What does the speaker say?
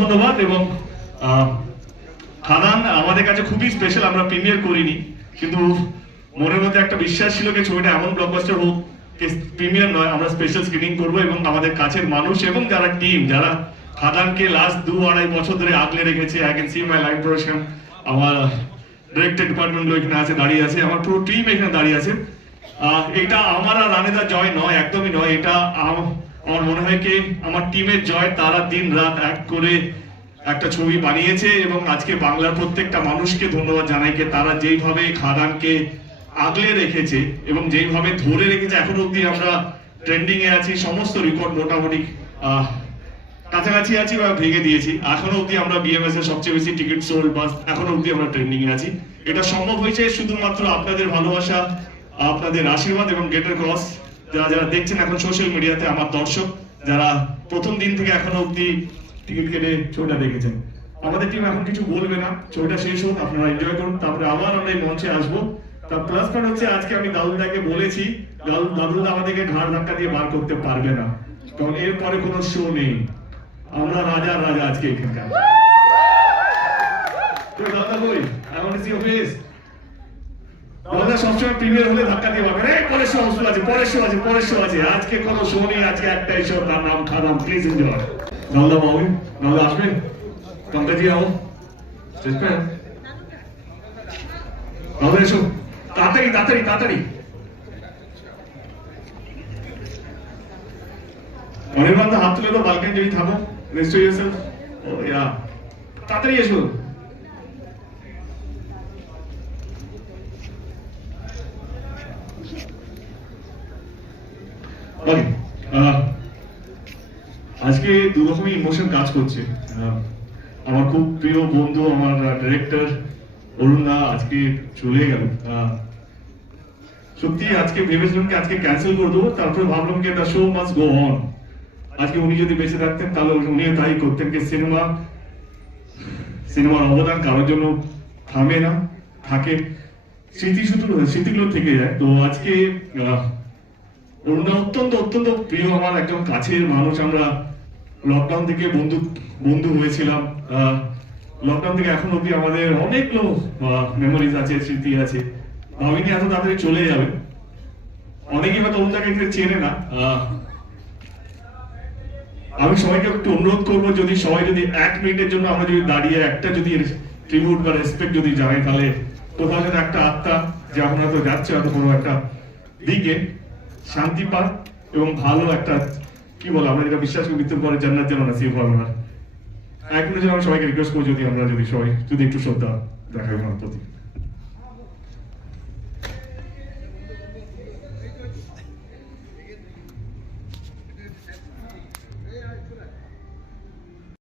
ধন্যবাদ। এবং খাদান আমাদের কাছে খুবই স্পেশাল, আমরা প্রিমিয়ার করিনি, কিন্তু মনের মধ্যে একটা বিশ্বাস ছিল যে ছবিটা এমন ব্লকবাস্টার হোক, প্রিমিয়ার নয়, আমরা স্পেশাল স্ক্রিনিং করবো। এবং আমাদের কাছের মানুষ এবং যারা টিম, যারা খাদানকে লাস্ট 2-2.5 বছর ধরে আগলে রেখেছে, I can see my live production, আমার ডিরেক্টর ডিপার্টমেন্ট এখানে আছে, দাঁড়িয়ে আছে, আমার পুরো টিম এখানে দাঁড়িয়ে আছে। এটা আমার আর রানেদার জয় নয়, একদমই নয়। এটা আমার মনে হয় কি আমার টিমের জয়। তারা দিন রাত এক করে একটা ছবি বানিয়েছে এবং আজকে বাংলার প্রত্যেকটা মানুষকে ধন্যবাদ জানাই যে তারা যেইভাবে খাদানকে আগলে রেখেছে এবং যেইভাবে ধরে রেখেছে। এখন অব্দি আমরা ট্রেন্ডিং এ আছি, সমস্ত রেকর্ড মোটামুটি কাছাকাছি আছি বা ভেঙে দিয়েছি। এখনো অব্দি আমরা বিএমএস এর সবচেয়ে বেশি টিকিট সোল্ড, বাস এখনো অব্দি আমরা ট্রেন্ডিং এ আছি। এটা সম্ভব হয়েছে শুধুমাত্র আপনাদের ভালোবাসা, আপনাদের আশীর্বাদ এবং গেটার ক্রস, যারা যারা দেখছেন এখন সোশ্যাল মিডিয়াতে, আমার দর্শক যারা প্রথম দিন থেকে এখনো অব্দি টিকিট কেটে ছবিটা দেখেছেন। আমাদের টিম এখন কিছু বলবে না, ছবিটা শেষ হোক, আপনারা এনজয় করুন, তারপরে আবার আমরা এই মঞ্চে আসবো। তার প্লাস পয়েন্ট হচ্ছে আজকে আমি দাদুদাকে বলেছি, দাদুদা আমাদেরকে ঘাড় ধাক্কা দিয়ে বার করতে পারবে না, কারণ এরপরে কোনো শো নেই, আমরা রাজা রাজা আজকে এখানকার। দাদা বই এমন দাদা সবসময় প্রিমিয়ার হলে ধাক্কা দিয়ে পাবেন, পরের শো আছে, পরের শো আছে, পরের শো আছে। আজকে কোনো শো নেই, আজকে একটাই শো, তার নাম খাদান। Please enjoy. দাদা বাবু দাদা আসবে, পঙ্কজি आओ স্টেজ पे। দাদা এসো, তাড়াতাড়ি তাড়াতাড়ি তাড়াতাড়ি। অনির্বাণ দা হাত তুলে তো, বালকেন যদি থামো, রেস্ট হয়ে গেছে। ও ইয়া, তাড়াতাড়ি এসো। আজকে দুরকমই ইমোশন কাজ করছে। আমার খুব প্রিয় বন্ধু, আমার ডিরেক্টর অরুণ দা আজকে চলে গেল। সত্যি আজকে ভেবেছিলাম কি আজকে ক্যান্সেল করে দেবো, তারপরে ভাবলাম কি the show must go on. আজকে উনি যদি বেঁচে থাকতেন তাহলে উনিও তাই করতেন, কি সিনেমার অবদান কারোর জন্য থামে না, থাকে, স্মৃতিগুলো থেকে যায়। তো আজকে অরুণদা অত্যন্ত অত্যন্ত প্রিয়, আমার একজন কাছের মানুষ। আমরা লকডাউন থেকে বন্ধু হয়েছিলাম, লকডাউন থেকে এখন অব্দি আমাদের অনেকগুলো মেমোরিজ আছে, স্মৃতি আছে। ভাবিনি এত তাড়াতাড়ি চলে যাবে। অনেকেই হয়তো অরুণদাকে চেনে না। আমি সবাইকে একটু অনুরোধ করবো, যদি সবাই যদি 1 মিনিটের জন্য আমরা যদি দাঁড়িয়ে একটা যদি ট্রিবিউট বা রেসপেক্ট যদি জানাই, তাহলে কোথাও যেন একটা আত্মা যে আপনারা তো যাচ্ছে হয়তো কোনো একটা দিকে শান্তি পাক এবং ভালো একটা, কি বলে আমরা যেটা বিশ্বাস করি মৃত্যুর পরে জান্নাত যেন নসিব হবে না। এক মিনিটের জন্য আমি সবাইকে রিকোয়েস্ট করবো, যদি আমরা যদি সবাই যদি একটু শ্রদ্ধা দেখাই ওনার প্রতি।